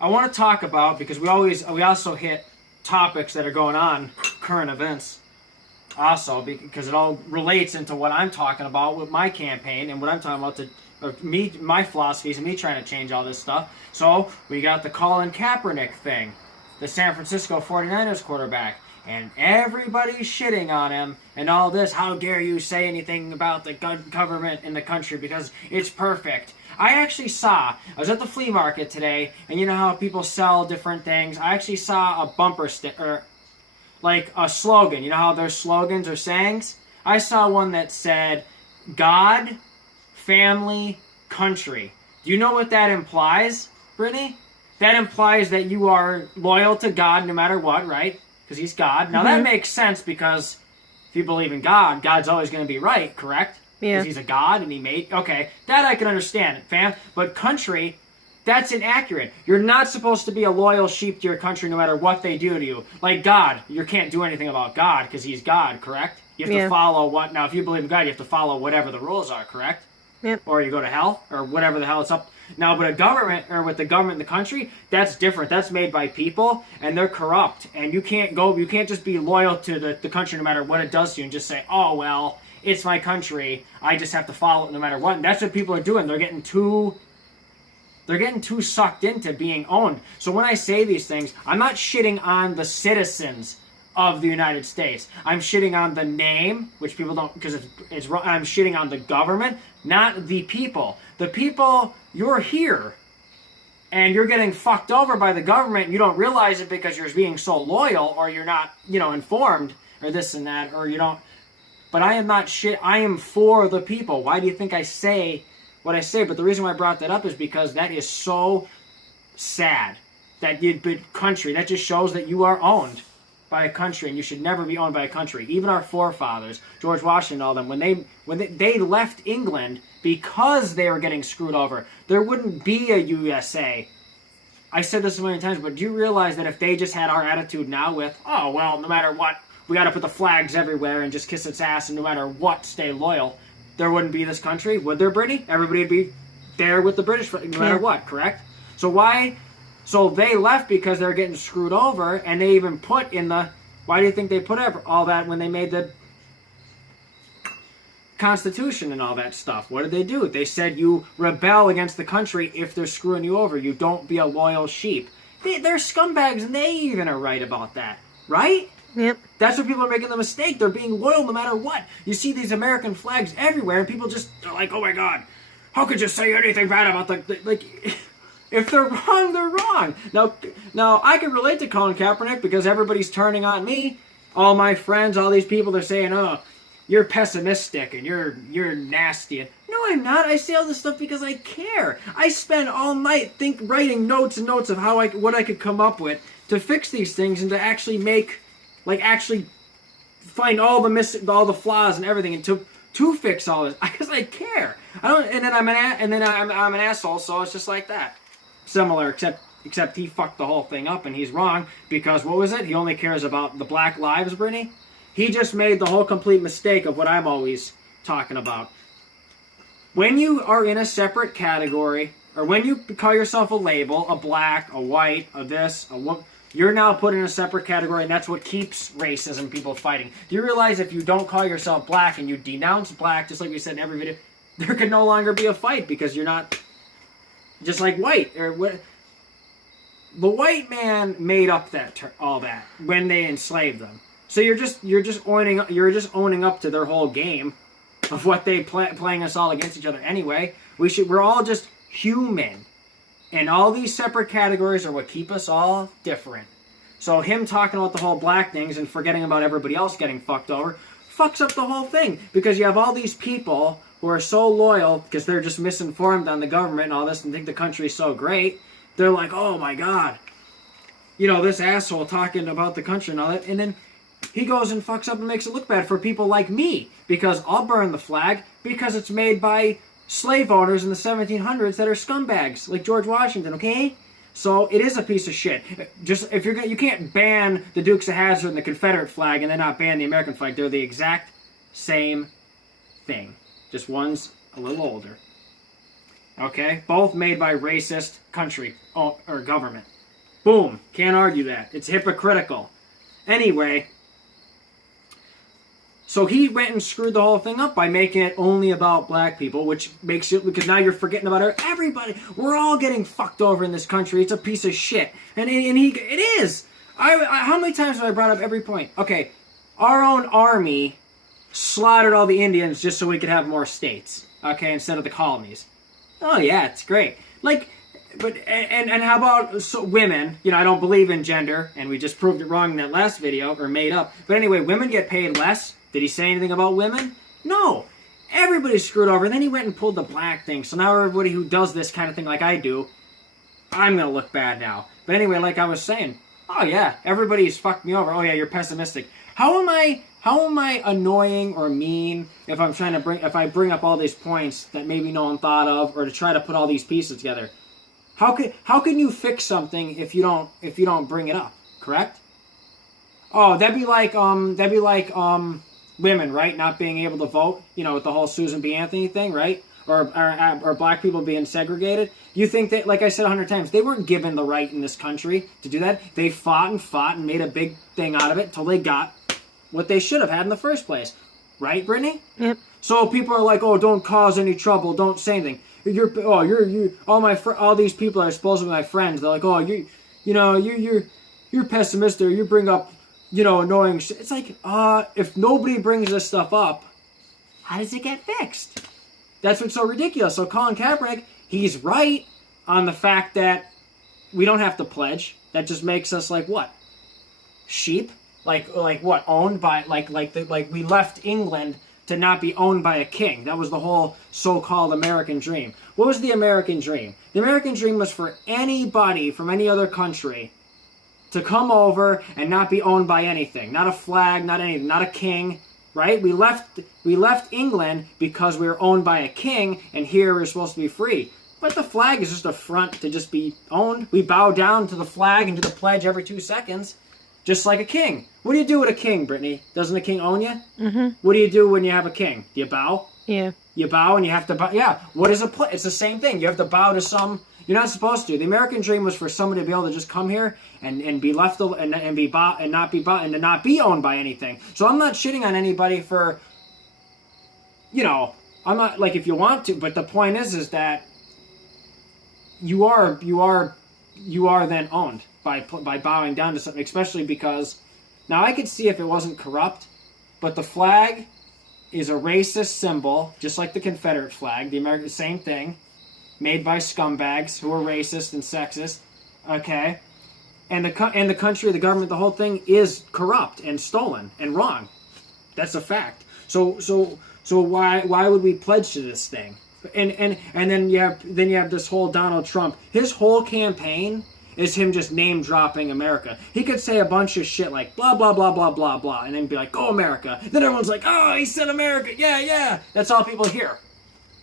I want to talk about, because we also hit topics that are going on, current events, also, because it all relates into what I'm talking about with my campaign and what I'm talking about my philosophies and me trying to change all this stuff. So we got the Colin Kaepernick thing, the San Francisco 49ers quarterback, and everybody's shitting on him and all this. How dare you say anything about the government in the country because it's perfect. I was at the flea market today, and you know how people sell different things. I actually saw a bumper sticker, like a slogan. You know how there's slogans or sayings? I saw one that said, God, family, country. Do you know what that implies, Brittany? That implies that you are loyal to God no matter what, right? Because he's God. Now that makes sense, because if you believe in God, God's always going to be right, correct? Yeah. Because he's a God and he made... Okay, that I can understand, fam. But country, that's inaccurate. You're not supposed to be a loyal sheep to your country no matter what they do to you. Like God, you can't do anything about God because he's God, correct? You have to follow what... Now, if you believe in God, you have to follow whatever the rules are, correct? Yep. Or you go to hell, or whatever the hell it's up... Now, but with the government in the country, that's different. That's made by people, and they're corrupt. And you can't just be loyal to the country no matter what it does to you and just say, oh, well, it's my country. I just have to follow it no matter what. And that's what people are doing. They're getting too sucked into being owned. So when I say these things, I'm not shitting on the citizens of the United States. I'm shitting on the name, which people don't, because it's wrong. I'm shitting on the government, not the people. The people, you're here, and you're getting fucked over by the government, and you don't realize it because you're being so loyal, or you're not, informed, or this and that, or you don't. But I am not shit. I am for the people. Why do you think I say what I say? But the reason why I brought that up is because that is so sad. That country, that just shows that you are owned by a country, and you should never be owned by a country. Even our forefathers, George Washington, all them, when they left England because they were getting screwed over, there wouldn't be a USA. I said this so many times, but do you realize that if they just had our attitude now with, oh, well, no matter what, we got to put the flags everywhere and just kiss its ass, and no matter what, stay loyal, there wouldn't be this country, would there, Brittany? Everybody would be there with the British no matter what, correct? So why... So they left because they're getting screwed over, and they even put in the... Why do you think they put up all that when they made the Constitution and all that stuff? What did they do? They said you rebel against the country if they're screwing you over. You don't be a loyal sheep. They're scumbags, and they even are right about that. Right? Yep. That's what people are making the mistake. They're being loyal no matter what. You see these American flags everywhere, and people they're like, oh my God, how could you say anything bad about the if they're wrong, they're wrong. Now I can relate to Colin Kaepernick because everybody's turning on me. All my friends, all these people, they're saying, oh, you're pessimistic and you're nasty. No, I'm not. I say all this stuff because I care. I spend all night writing notes and notes of what I could come up with to fix these things and to actually find all the flaws and everything, and to fix all this because I care. And then I'm an asshole, so it's just like that. Similar, except he fucked the whole thing up, and he's wrong because what was it? He only cares about the black lives, Brittany. He just made the whole complete mistake of what I'm always talking about. When you are in a separate category, or when you call yourself a label, a black, a white, a this, a what, you're now put in a separate category, and that's what keeps racism people fighting. Do you realize if you don't call yourself black and you denounce black, just like we said in every video, there could no longer be a fight because you're not just like white or what? The white man made up all that when they enslaved them. So you're just owning up to their whole game of what they playing us all against each other anyway. We're all just human. And all these separate categories are what keep us all different. So him talking about the whole black things and forgetting about everybody else getting fucked over fucks up the whole thing. Because you have all these people who are so loyal because they're just misinformed on the government and all this and think the country's so great. They're like, oh my God. This asshole talking about the country and all that. And then he goes and fucks up and makes it look bad for people like me. Because I'll burn the flag because it's made by slave owners in the 1700s that are scumbags, like George Washington, okay? So it is a piece of shit. Just if you can't ban the Dukes of Hazzard and the Confederate flag and then not ban the American flag. They're the exact same thing. Just one's a little older. Okay? Both made by racist country or government. Boom. Can't argue that. It's hypocritical. Anyway, so he went and screwed the whole thing up by making it only about black people, which makes it, because now you're forgetting about everybody. We're all getting fucked over in this country. It's a piece of shit. And it is. How many times have I brought up every point? Okay, our own army slaughtered all the Indians just so we could have more states. Okay, instead of the colonies. Oh yeah, it's great. Like, but and how about women? You know, I don't believe in gender, and we just proved it wrong in that last video, or made up. But anyway, women get paid less. Did he say anything about women? No. Everybody's screwed over. Then he went and pulled the black thing. So now everybody who does this kind of thing like I do, I'm going to look bad now. But anyway, like I was saying, oh yeah, everybody's fucked me over. Oh yeah, you're pessimistic. How am I annoying or mean if I'm trying to if I bring up all these points that maybe no one thought of, or to try to put all these pieces together? How can you fix something if you don't bring it up? Correct? Oh, that'd be like women, right? Not being able to vote, you know, with the whole Susan B. Anthony thing, right? Or black people being segregated. You think that, like I said 100 times, they weren't given the right in this country to do that. They fought and made a big thing out of it until they got what they should have had in the first place. Right, Brittany? Yep. So people are like, oh, don't cause any trouble, don't say anything. All these people are supposedly my friends. They're like, oh, you're pessimistic, or you bring up, you know, annoying shit. It's like, if nobody brings this stuff up, how does it get fixed? That's what's so ridiculous. So Colin Kaepernick, he's right on the fact that we don't have to pledge. That just makes us like what? Sheep? Like what? Owned by like we left England to not be owned by a king. That was the whole so-called American dream. What was the American dream? The American dream was for anybody from any other country to come over and not be owned by anything. Not a flag, not anything, not a king, right? We left England because we were owned by a king, and here we're supposed to be free. But the flag is just a front to just be owned. We bow down to the flag and do the pledge every 2 seconds, just like a king. What do you do with a king, Brittany? Doesn't a king own you? Mm-hmm. What do you do when you have a king? Do you bow? Yeah. You bow and you have to bow. Yeah. What is a pledge? It's the same thing. You have to bow to some... You're not supposed to. The American dream was for somebody to be able to just come here and be left and not be owned by anything. So I'm not shitting on anybody for, you know, I'm not like if you want to, but the point is that you are then owned by bowing down to something, especially because now I could see if it wasn't corrupt, but the flag is a racist symbol, just like the Confederate flag, the American same thing. Made by scumbags who are racist and sexist, okay? And the country, the government, the whole thing is corrupt and stolen and wrong. That's a fact. So why would we pledge to this thing? And then you have this whole Donald Trump. His whole campaign is him just name dropping America. He could say a bunch of shit like blah blah blah blah blah blah, and then be like, "Go America." Then everyone's like, "Oh, he said America. Yeah, yeah." That's all people hear.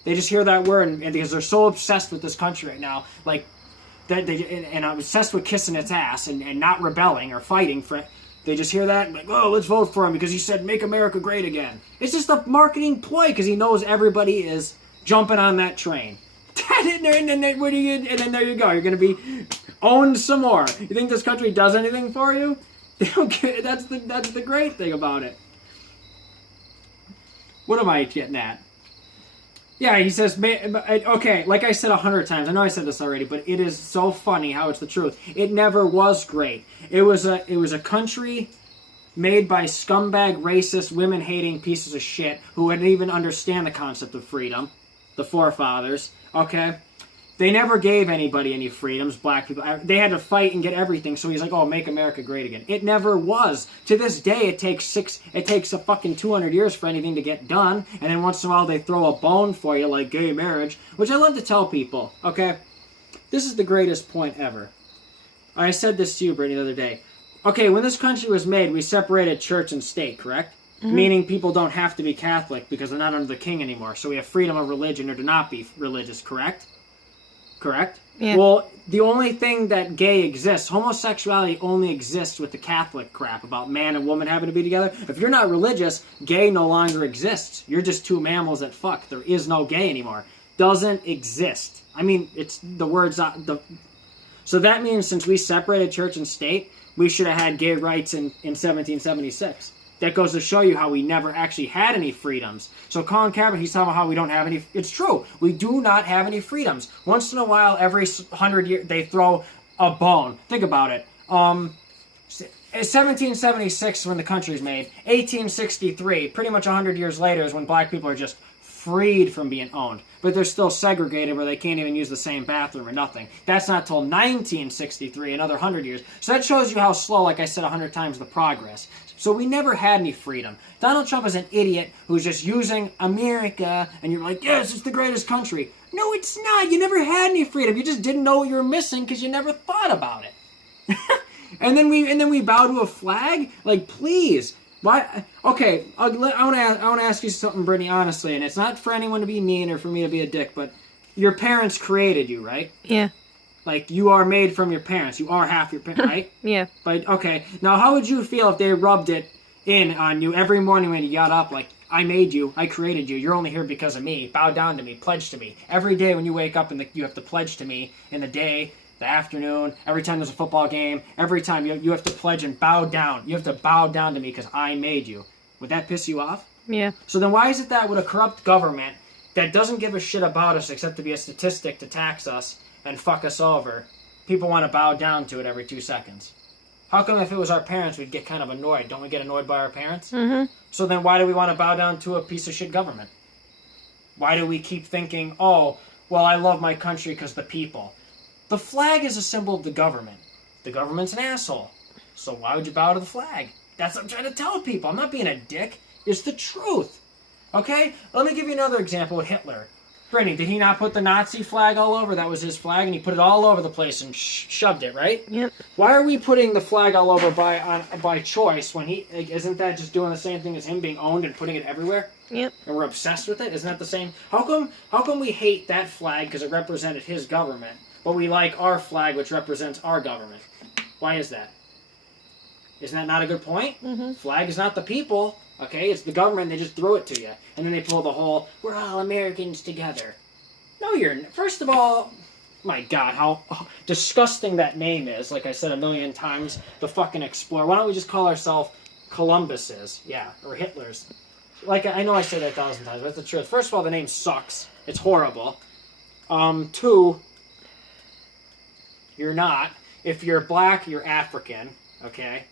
They just hear that word, and because they're so obsessed with this country right now, like, and I'm obsessed with kissing its ass and not rebelling or fighting for it. They just hear that and like, oh, let's vote for him because he said make America great again. It's just a marketing ploy because he knows everybody is jumping on that train. And then there you go. You're going to be owned some more. You think this country does anything for you? They don't care. That's the great thing about it. What am I getting at? Yeah, he says, okay, like I said 100 times, I know I said this already, but it is so funny how it's the truth. It never was great. It was a country made by scumbag, racist, women-hating pieces of shit who didn't even understand the concept of freedom, the forefathers, okay? They never gave anybody any freedoms, black people. They had to fight and get everything, so he's like, oh, make America great again. It never was. To this day, it takes a fucking 200 years for anything to get done, and then once in a while they throw a bone for you, like gay marriage, which I love to tell people, okay? This is the greatest point ever. I said this to you, Brittany, the other day. Okay, when this country was made, we separated church and state, correct? Mm-hmm. Meaning people don't have to be Catholic because they're not under the king anymore, so we have freedom of religion or to not be religious, correct? Correct? Yeah. Well, the only thing that gay exists, homosexuality only exists with the Catholic crap about man and woman having to be together. If you're not religious, gay no longer exists. You're just two mammals that fuck. There is no gay anymore. Doesn't exist. I mean, it's the words. So that means since we separated church and state, we should have had gay rights in 1776. That goes to show you how we never actually had any freedoms. So Colin Kaepernick, he's talking about how we don't have any. It's true. We do not have any freedoms. Once in a while, every 100 years, they throw a bone. Think about it. 1776 when the country's made. 1863, pretty much 100 years later, is when black people are just freed from being owned. But they're still segregated where they can't even use the same bathroom or nothing. That's not till 1963, another 100 years. So that shows you how slow, like I said 100 times, the progress. So we never had any freedom. Donald Trump is an idiot who's just using America, and you're like, yes, it's the greatest country. No, it's not. You never had any freedom. You just didn't know what you were missing because you never thought about it. and then we bow to a flag? Like, please. Why? Okay, I want to ask you something, Brittany, honestly, and it's not for anyone to be mean or for me to be a dick, but your parents created you, right? Yeah. Like, you are made from your parents. You are half your parents, right? Yeah. But, okay. Now, how would you feel if they rubbed it in on you every morning when you got up? Like, I made you. I created you. You're only here because of me. Bow down to me. Pledge to me. Every day when you wake up, you have to pledge to me in the day, the afternoon, every time there's a football game. Every time you have to pledge and bow down. You have to bow down to me because I made you. Would that piss you off? Yeah. So then why is it that with a corrupt government that doesn't give a shit about us except to be a statistic to tax us and fuck us over, people want to bow down to it every 2 seconds? How come if it was our parents, we'd get kind of annoyed? Don't we get annoyed by our parents? Mm-hmm. So then why do we want to bow down to a piece of shit government? Why do we keep thinking, oh, well, I love my country because the people? The flag is a symbol of the government. The government's an asshole. So why would you bow to the flag? That's what I'm trying to tell people. I'm not being a dick. It's the truth. Okay? Let me give you another example with Hitler. Brittany, did he not put the Nazi flag all over? That was his flag, and he put it all over the place and shoved it, right? Yep. Why are we putting the flag all over by choice when he... Isn't that just doing the same thing as him being owned and putting it everywhere? Yep. And we're obsessed with it? Isn't that the same? How come we hate that flag because it represented his government, but we like our flag which represents our government? Why is that? Isn't that not a good point? Mm-hmm. Flag is not the people. Okay, it's the government, they just throw it to you. And then they pull the whole, we're all Americans together. No, you're... First of all, my God, how disgusting that name is. Like I said a million times, the fucking explorer. Why don't we just call ourselves Columbuses? Yeah, or Hitlers. Like, I know I say that 1,000 times, but it's the truth. First of all, the name sucks. It's horrible. 2, you're not. If you're black, you're African, okay?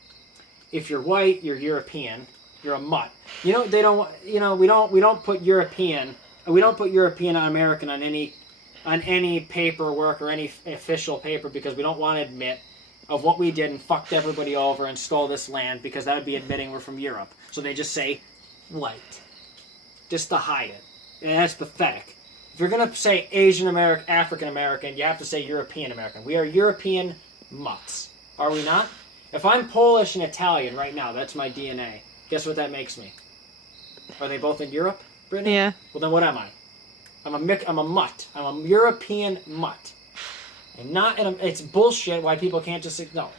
If you're white, you're European. You're a mutt. We don't put European on American on any paperwork or any official paper because we don't want to admit of what we did and fucked everybody over and stole this land because that would be admitting we're from Europe. So they just say white. Just to hide it. And that's pathetic. If you're going to say Asian American, African American, you have to say European American. We are European mutts. Are we not? If I'm Polish and Italian right now, that's my DNA. Guess what that makes me? Are they both in Europe, Brittany? Yeah. Well, then what am I? I'm a mutt. I'm a European mutt. It's bullshit why people can't just say, no.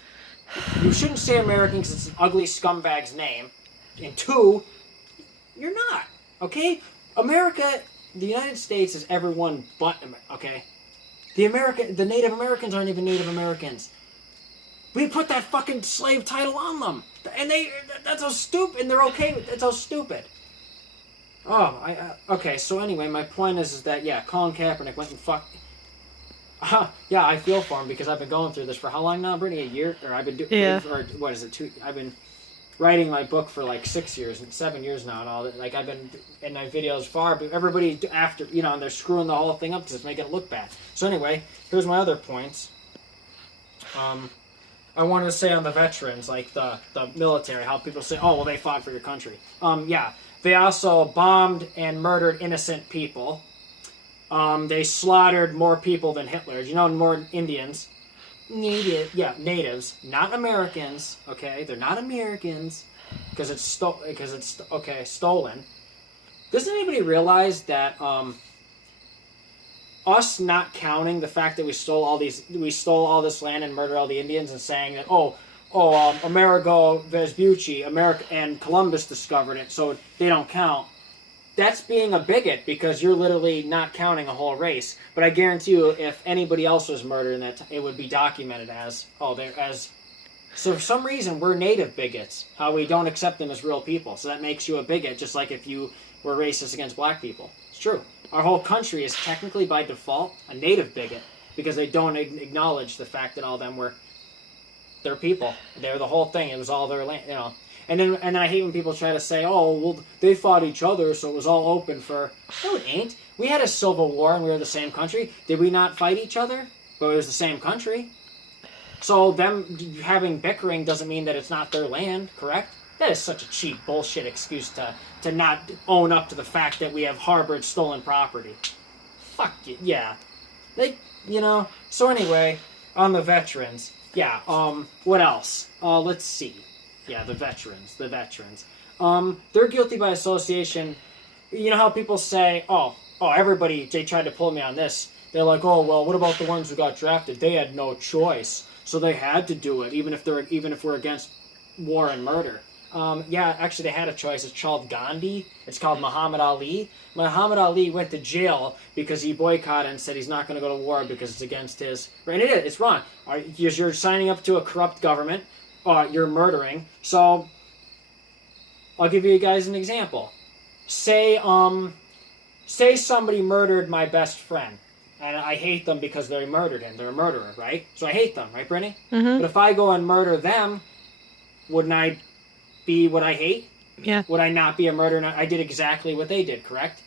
You shouldn't say American because it's an ugly scumbag's name. And 2, you're not. Okay? America, the United States is everyone but, okay? The Native Americans aren't even Native Americans. We put that fucking slave title on them. And that's so stupid, and they're okay with it. That's so stupid. Okay, so anyway, my point is that, yeah, Colin Kaepernick went and fucked... yeah, I feel for him because I've been going through this for how long now, Brittany? A year? Or I've been doing... Yeah. Or what is it, 2... I've been writing my book for like 6 years, 7 years now and all that. Like, I've been in my videos far, but everybody after, and they're screwing the whole thing up because it's making it look bad. So anyway, here's my other points. I wanted to say on the veterans, like the military, how people say, oh, well, they fought for your country. Yeah. They also bombed and murdered innocent people. They slaughtered more people than Hitler. More Indians. Natives. Not Americans. Okay? They're not Americans. Because it's stolen. Does anybody realize that, us not counting the fact that we stole all this land and murdered all the Indians and saying that Amerigo Vespucci, and Columbus discovered it, so they don't count. that's being a bigot because you're literally not counting a whole race. But I guarantee you, if anybody else was murdered, it would be documented as, so for some reason, we're native bigots. How we don't accept them as real people. So that makes you a bigot, just like if you were racist against black people. It's true. Our whole country is technically, by default, a native bigot because they don't acknowledge the fact that all of them were their people. They're the whole thing. It was all their land, And then I hate when people try to say, oh, well, they fought each other, so it was all open for... No, it ain't. We had a civil war and we were the same country. Did we not fight each other? But it was the same country. So them having bickering doesn't mean that it's not their land, correct? That is such a cheap bullshit excuse to not own up to the fact that we have harbored stolen property. Fuck you, yeah. So anyway, on the veterans. Yeah, what else? Let's see. Yeah, the veterans. They're guilty by association. You know how people say, oh, everybody, they tried to pull me on this. They're like, oh, well, what about the ones who got drafted? They had no choice, so they had to do it, even if we're against war and murder. Yeah, actually, they had a choice. It's called Gandhi. It's called Muhammad Ali. Muhammad Ali went to jail because he boycotted and said he's not going to go to war because it's against his... And it is. It's wrong. You're signing up to a corrupt government. You're murdering. So, I'll give you guys an example. Say somebody murdered my best friend, and I hate them because they murdered him. They're a murderer, right? So I hate them, right, Brittany? Mm-hmm. But if I go and murder them, wouldn't I be what I hate? Yeah. Would I not be a murderer? I did exactly what they did, correct?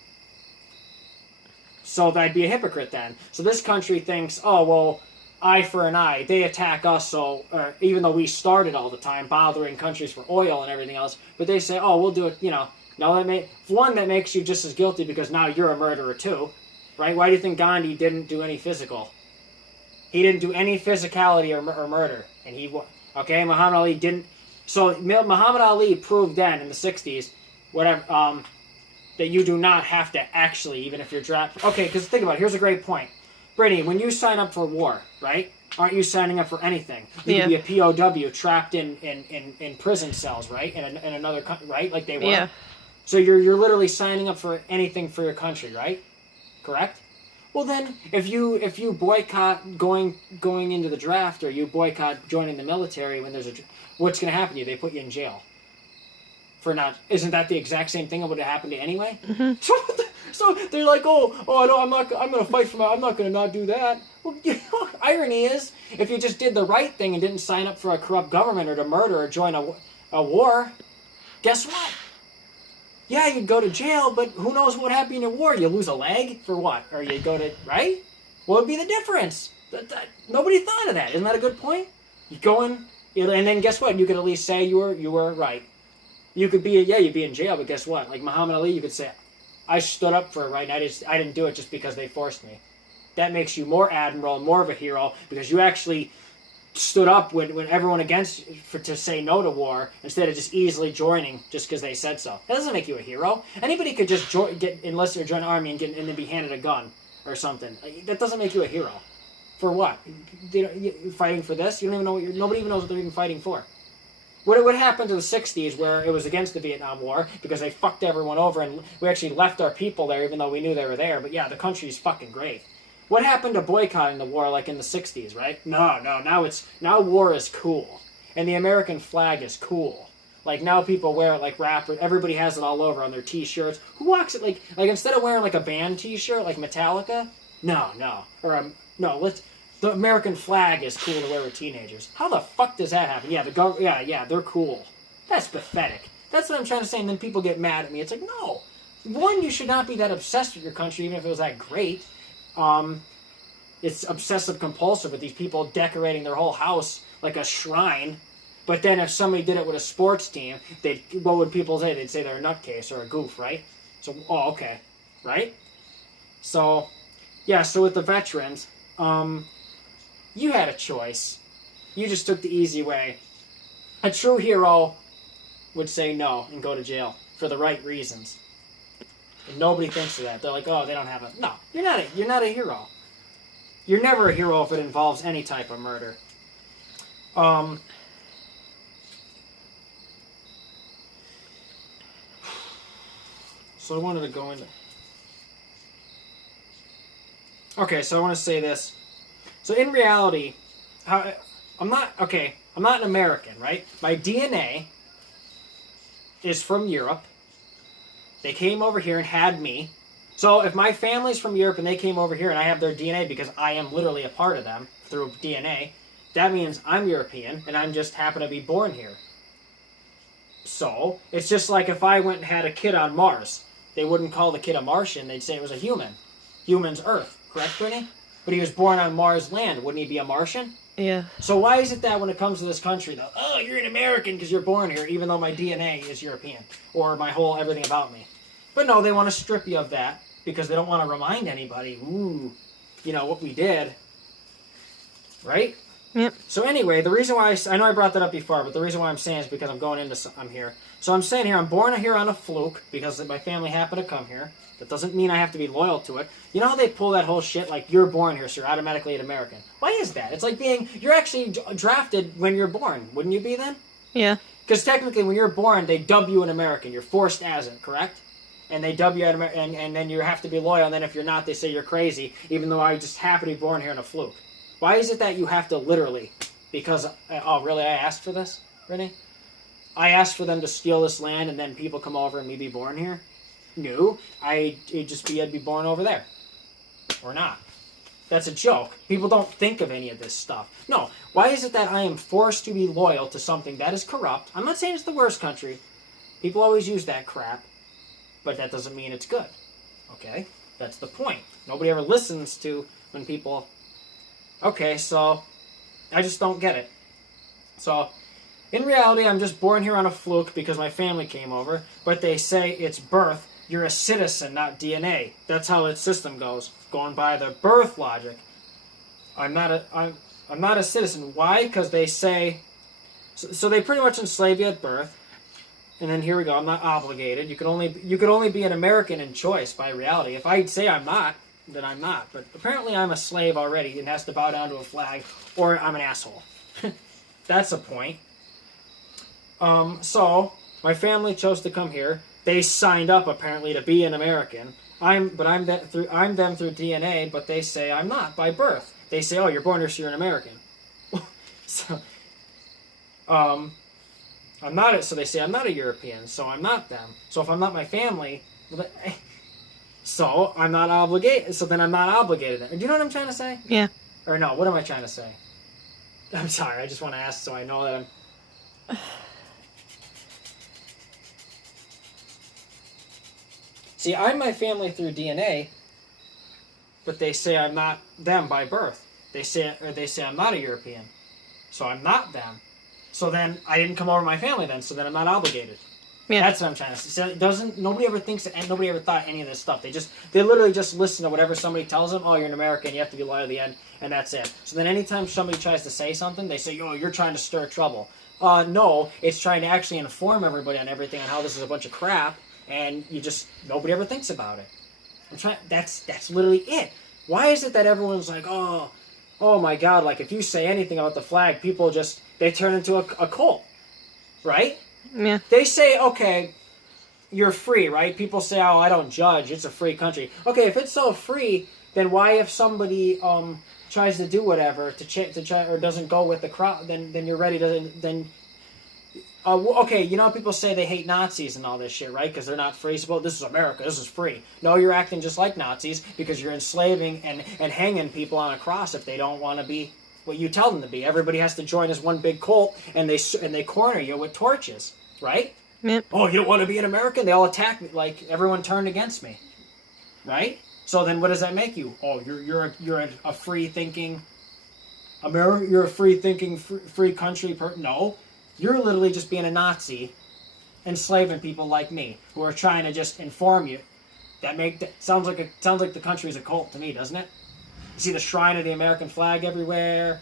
So I'd be a hypocrite then. So this country thinks, oh, well, eye for an eye. They attack us, so even though we started all the time bothering countries for oil and everything else, but they say, oh, we'll do it, Now that makes you just as guilty because now you're a murderer too, right? Why do you think Gandhi didn't do any physical? He didn't do any physicality or murder, and Muhammad Ali didn't. So Muhammad Ali proved then in the 60s, that you do not have to actually, even if you're drafted. Okay, because think about it. Here's a great point. Brittany, when you sign up for war, right? Aren't you signing up for anything? You could be a POW trapped in prison cells, right? In another country, right? Like they were. Yeah. So you're literally signing up for anything for your country, right? Correct? Well then, if you boycott going into the draft, or you boycott joining the military when there's what's going to happen to you? They put you in jail. Isn't that the exact same thing that would have happened to you anyway? Mm-hmm. So they're like, I'm going to fight I'm not going to not do that. Well, irony is, if you just did the right thing and didn't sign up for a corrupt government or to murder or join a war, guess what? Yeah, you'd go to jail, but who knows what would happen in a war? You lose a leg for what? Or you go to, right? What would be the difference? Nobody thought of that. Isn't that a good point? You go in, and then guess what? You could at least say you were right. You could you'd be in jail, but guess what? Like Muhammad Ali, you could say, I stood up for it, right? And I didn't do it just because they forced me. That makes you more admiral and more of a hero because you actually stood up when everyone to say no to war instead of just easily joining just because they said so. That doesn't make you a hero. Anybody could just enlist or join an army and then be handed a gun or something. That doesn't make you a hero. For what? Fighting for this? You don't even know nobody even knows what they're even fighting for. What happened to the 60s where it was against the Vietnam War because they fucked everyone over and we actually left our people there even though we knew they were there. But yeah, the country's fucking great. What happened to boycotting the war like in the 60s, right? No, now war is cool. And the American flag is cool. Like now people wear it like rappers. Everybody has it all over on their t-shirts. Who walks it like instead of wearing like a band t-shirt like Metallica? No. The American flag is cool to wear with teenagers. How the fuck does that happen? Yeah, they're cool. That's pathetic. That's what I'm trying to say, and then people get mad at me. It's like, no. One, you should not be that obsessed with your country, even if it was that great. It's obsessive-compulsive with these people decorating their whole house like a shrine. But then if somebody did it with a sports team, what would people say? They'd say they're a nutcase or a goof, right? So, okay. Right? So, yeah, so with the veterans... you had a choice. You just took the easy way. A true hero would say no and go to jail for the right reasons. And nobody thinks of that. They're like, oh, they don't have a... No, you're not a hero. You're never a hero if it involves any type of murder. So I wanted to go into... Okay, so I want to say this. So in reality, I'm not an American, right? My DNA is from Europe. They came over here and had me. So if my family's from Europe and they came over here and I have their DNA because I am literally a part of them through DNA, that means I'm European and I'm just happen to be born here. So it's just like if I went and had a kid on Mars, they wouldn't call the kid a Martian, they'd say it was a human. Human's Earth, correct, Brittany? But he was born on Mars land, wouldn't he be a Martian? Yeah. So why is it that when it comes to this country, though, oh, you're an American because you're born here, even though my DNA is European, or my whole everything about me? But no, they want to strip you of that because they don't want to remind anybody, ooh, you know, what we did. Right? Yep. So anyway, the reason why I know I brought that up before, but the reason why I'm saying is because I'm here. So I'm saying here, I'm born here on a fluke because my family happened to come here. That doesn't mean I have to be loyal to it. You know how they pull that whole shit like you're born here, so you're automatically an American. Why is that? It's like you're actually drafted when you're born. Wouldn't you be then? Yeah. Because technically when you're born, they dub you an American. You're forced as it, correct? And they dub you an American, and then you have to be loyal, and then if you're not, they say you're crazy, even though I just happen to be born here on a fluke. Why is it that you have to literally, because, oh really, I asked for this, Renee? I asked for them to steal this land and then people come over and me be born here? No, I'd be born over there. Or not. That's a joke. People don't think of any of this stuff. No, why is it that I am forced to be loyal to something that is corrupt? I'm not saying it's the worst country. People always use that crap, but that doesn't mean it's good. Okay? That's the point. Nobody ever listens to when people... Okay, so I just don't get it. So, in reality, I'm just born here on a fluke because my family came over, but they say it's birth. You're a citizen, not DNA. That's how its system goes, going by the birth logic. I'm not a citizen. Why? Because they say... So they pretty much enslave you at birth. And then here we go. I'm not obligated. You could only be an American in choice by reality. If I say I'm not, then I'm not. But apparently I'm a slave already and has to bow down to a flag, or I'm an asshole. That's a point. So my family chose to come here. They signed up apparently to be an American. I'm them through DNA, but they say I'm not by birth. They say, oh, you're born here, so you're an American. So, I'm not. So they say I'm not a European, so I'm not them. So if I'm not my family, so I'm not obligated. So then I'm not obligated. Do you know what I'm trying to say? Yeah. Or no? What am I trying to say? I'm sorry. I just want to ask so I know that I'm. See, I'm my family through DNA, but they say I'm not them by birth. They say I'm not a European, so I'm not them. So then I didn't come over my family then, so then I'm not obligated. Yeah. That's what I'm trying to say. So nobody ever thinks and nobody ever thought any of this stuff. They literally just listen to whatever somebody tells them. Oh, you're an American, you have to be loyal to the end, and that's it. So then anytime somebody tries to say something, they say, oh, you're trying to stir trouble. No, it's trying to actually inform everybody on everything on how this is a bunch of crap, and nobody ever thinks about it. That's literally it. Why is it that everyone's like, oh my God, like if you say anything about the flag, people they turn into a cult, right? Yeah. They say, okay, you're free, right? People say, oh, I don't judge. It's a free country. Okay, if it's so free, then why if somebody tries to do whatever to try or doesn't go with the crowd, then you're ready to then. Okay, you know people say they hate Nazis and all this shit, right? Because they're not free. So, well, this is America. This is free. No, you're acting just like Nazis because you're enslaving and hanging people on a cross if they don't want to be what you tell them to be. Everybody has to join as one big cult, and they corner you with torches, right? Yep. Oh, you don't want to be an American? They all attack me. Like everyone turned against me, right? So then, what does that make you? Oh, you're a free thinking America. You're a free thinking free country. No. You're literally just being a Nazi, enslaving people like me who are trying to just inform you. Sounds like the country's a cult to me, doesn't it? You see the shrine of the American flag everywhere.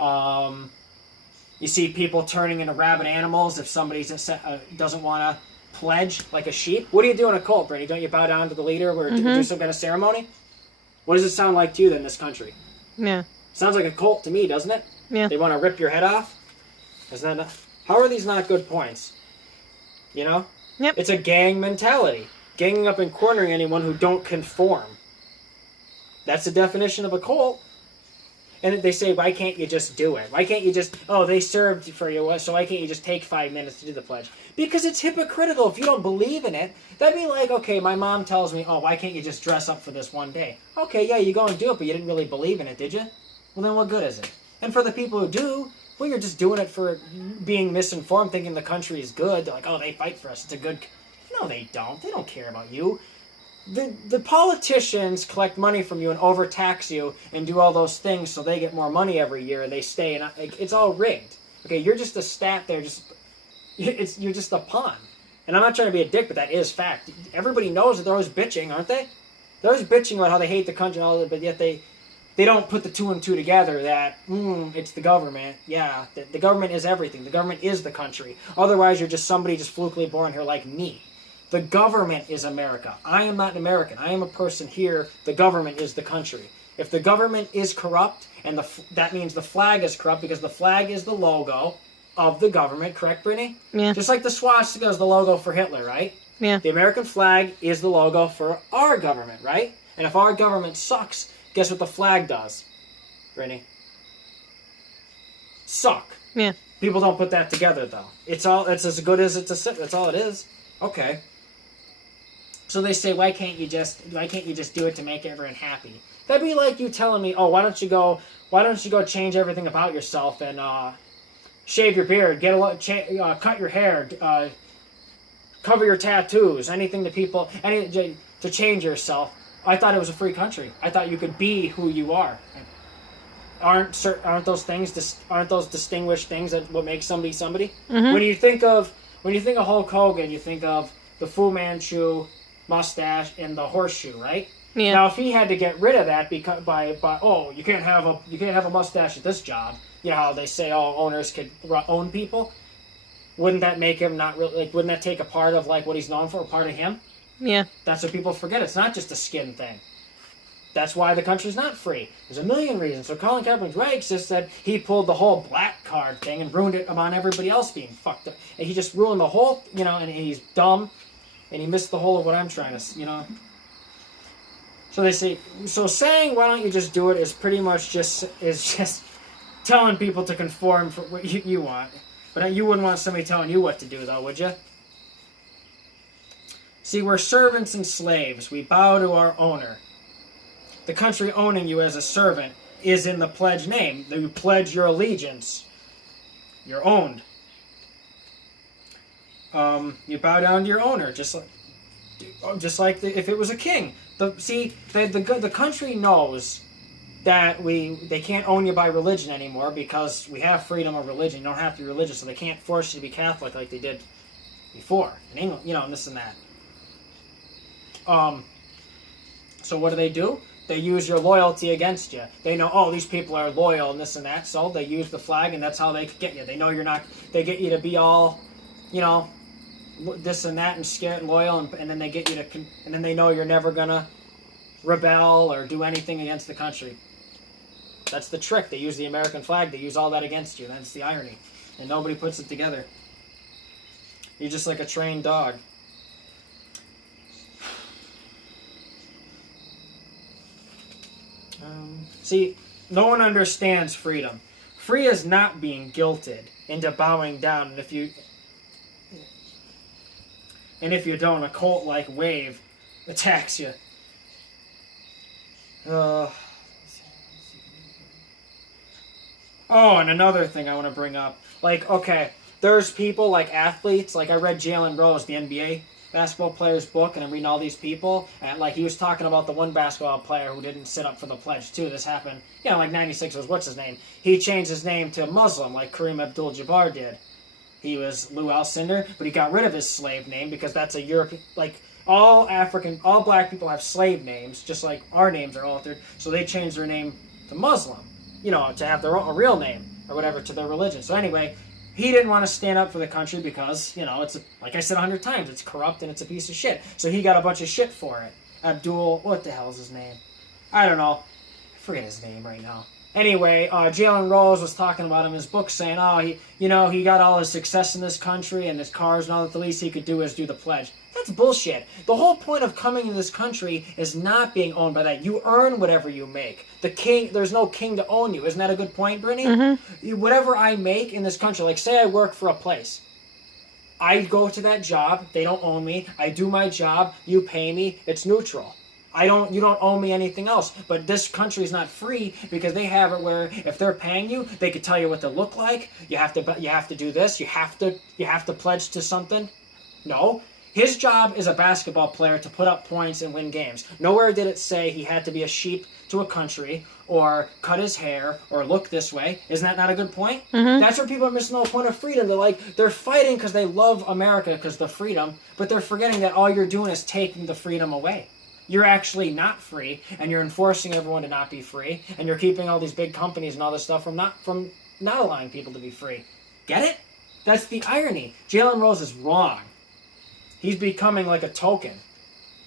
You see people turning into rabid animals if somebody doesn't want to pledge like a sheep. What do you do in a cult, Brittany? Don't you bow down to the leader or do some kind of ceremony? What does it sound like to you in this country? Yeah. Sounds like a cult to me, doesn't it? Yeah. They want to rip your head off. Isn't that? How are these not good points? You know? Yep. It's a gang mentality. ganging up and cornering anyone who don't conform. That's the definition of a cult. And they say, why can't you just do it? Why can't you just, they served for you, so why can't you just take 5 minutes to do the pledge? Because it's hypocritical. If you don't believe in it, that'd be like, okay, my mom tells me, why can't you just dress up for this one day? Okay, yeah, you go and do it, but you didn't really believe in it, did you? Well, then what good is it? And for the people who do, well, you're just doing it for being misinformed, thinking the country is good. They're like, they fight for us. It's a good... No, they don't. They don't care about you. The politicians collect money from you and overtax you and do all those things so they get more money every year and they stay. And it's all rigged. Okay, you're just a stat there. You're just a pawn. And I'm not trying to be a dick, but that is fact. Everybody knows that they're always bitching, aren't they? They're always bitching about how they hate the country and all that, but yet they don't put the 2 and 2 together that, it's the government. Yeah, the government is everything. The government is the country. Otherwise, you're just somebody just flukily born here like me. The government is America. I am not an American. I am a person here. The government is the country. If the government is corrupt, and that means the flag is corrupt because the flag is the logo of the government, correct, Brittany? Yeah. Just like the swastika is the logo for Hitler, right? Yeah. The American flag is the logo for our government, right? And if our government sucks, guess what the flag does, Brittany? Suck. Yeah. People don't put that together, though. It's as good as that's all it is. Okay. So they say, why can't you just do it to make everyone happy? That'd be like you telling me, why don't you go change everything about yourself and shave your beard, cut your hair, cover your tattoos, anything to change yourself. I thought it was a free country. I thought you could be who you are. Aren't those distinguished things that what makes somebody somebody? Mm-hmm. When you think of Hulk Hogan, you think of the Fu Manchu mustache and the horseshoe, right? Yeah. Now, if he had to get rid of that you can't have a mustache at this job. You know how they say owners could own people. Wouldn't that make him not really wouldn't that take a part of what he's known for, a part of him? Yeah. That's what people forget. It's not just a skin thing. That's why the country's not free. There's a million reasons. So Colin Kaepernick's right. Just said he pulled the whole black card thing and ruined it on everybody else being fucked up. And he just ruined the whole, and he's dumb. And he missed the whole of what I'm trying to, So they say, saying why don't you just do it is pretty much just telling people to conform for what you want. But you wouldn't want somebody telling you what to do, though, would you? See, we're servants and slaves. We bow to our owner. The country owning you as a servant is in the pledge name. You pledge your allegiance. You're owned. You bow down to your owner, just like if it was a king. The country knows that they can't own you by religion anymore because we have freedom of religion. You don't have to be religious, so they can't force you to be Catholic like they did before in England, and this and that. So what do? They use your loyalty against you. They know, these people are loyal and this and that, so they use the flag, and that's how they get you. They know you're not. They get you to be all, this and that and scared and loyal, and then they get you to, and then they know you're never gonna rebel or do anything against the country. That's the trick. They use the American flag. They use all that against you. That's the irony, and nobody puts it together. You're just like a trained dog. See, no one understands freedom. Free is not being guilted into bowing down, and if you don't, a cult-like wave attacks you. And another thing I want to bring up. There's people like athletes, I read Jalen Rose, the NBA basketball player's book, and I'm reading all these people, and he was talking about the one basketball player who didn't sit up for the pledge too. This happened, 96 was what's his name? He changed his name to Muslim, like Kareem Abdul-Jabbar did. He was Lou Alcindor, but he got rid of his slave name because that's a European, all black people have slave names, just like our names are altered, so they changed their name to Muslim, to have a real name, or whatever, to their religion. So anyway, he didn't want to stand up for the country because, it's, like I said 100 times, it's corrupt and it's a piece of shit. So he got a bunch of shit for it. Abdul, what the hell is his name? I don't know. I forget his name right now. Anyway, Jalen Rose was talking about him in his book, saying, he got all his success in this country and his cars and all that. The least he could do is do the pledge. That's bullshit. The whole point of coming to this country is not being owned by that. You earn whatever you make. The king, there's no king to own you. Isn't that a good point, Brittany? Whatever I make in this country, like say I work for a place. I go to that job, they don't own me. I do my job, you pay me, it's neutral. You don't owe me anything else. But this country is not free because they have it where if they're paying you, they could tell you what to look like. You have to do this. You have to pledge to something. No. His job is a basketball player to put up points and win games. Nowhere did it say he had to be a sheep to a country or cut his hair or look this way. Isn't that not a good point? That's where people are missing the whole point of freedom. They're fighting because they love America because of the freedom, but they're forgetting that all you're doing is taking the freedom away. You're actually not free, and you're enforcing everyone to not be free, and you're keeping all these big companies and all this stuff from not allowing people to be free. Get it? That's the irony. Jalen Rose is wrong. He's becoming like a token.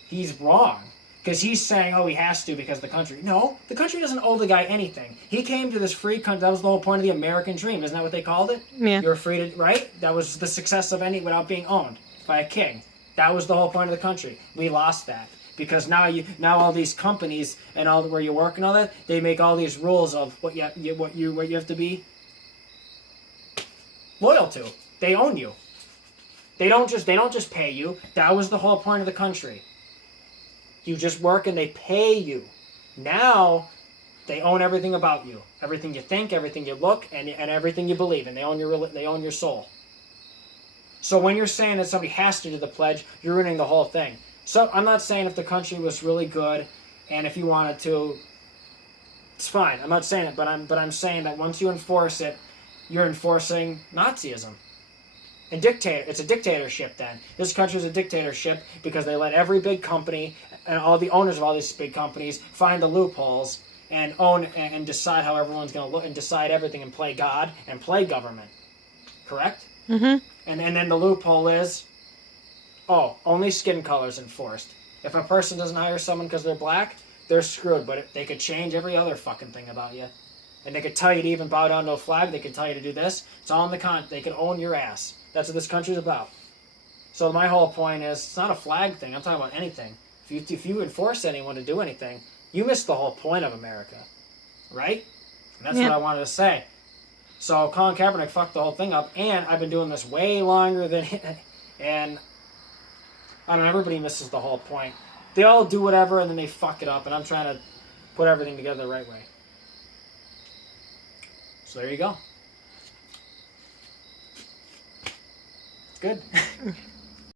He's wrong. Because he's saying, oh, he has to because of the country. No, the country doesn't owe the guy anything. He came to this free country. That was the whole point of the American dream. Isn't that what they called it? Yeah. You were free to, right? That was the success of any without being owned by a king. That was the whole point of the country. We lost that. Because now all these companies and all where you work and all that, they make all these rules of what you have to be loyal to. They own you. They don't just pay you. That was the whole point of the country. You just work and they pay you. Now they own everything about you, everything you think, everything you look, and everything you believe, and they own your soul. So when you're saying that somebody has to do the pledge, you're ruining the whole thing. So I'm not saying if the country was really good, and if you wanted to, it's fine. I'm not saying it, but I'm saying that once you enforce it, you're enforcing Nazism. And it's a dictatorship then. This country is a dictatorship because they let every big company and all the owners of all these big companies find the loopholes and own and decide how everyone's going to look and decide everything and play God and play government. Correct? And then the loophole is, only skin color is enforced. If a person doesn't hire someone because they're black, they're screwed. But they could change every other fucking thing about you. And they could tell you to even bow down to a flag. They could tell you to do this. It's all in the they could own your ass. That's what this country's about. So my whole point is, it's not a flag thing. I'm talking about anything. If you enforce anyone to do anything, you miss the whole point of America. Right? And that's what I wanted to say. So Colin Kaepernick fucked the whole thing up. And I've been doing this way longer than him. And I don't know, everybody misses the whole point. They all do whatever and then they fuck it up. And I'm trying to put everything together the right way. So there you go. It's good.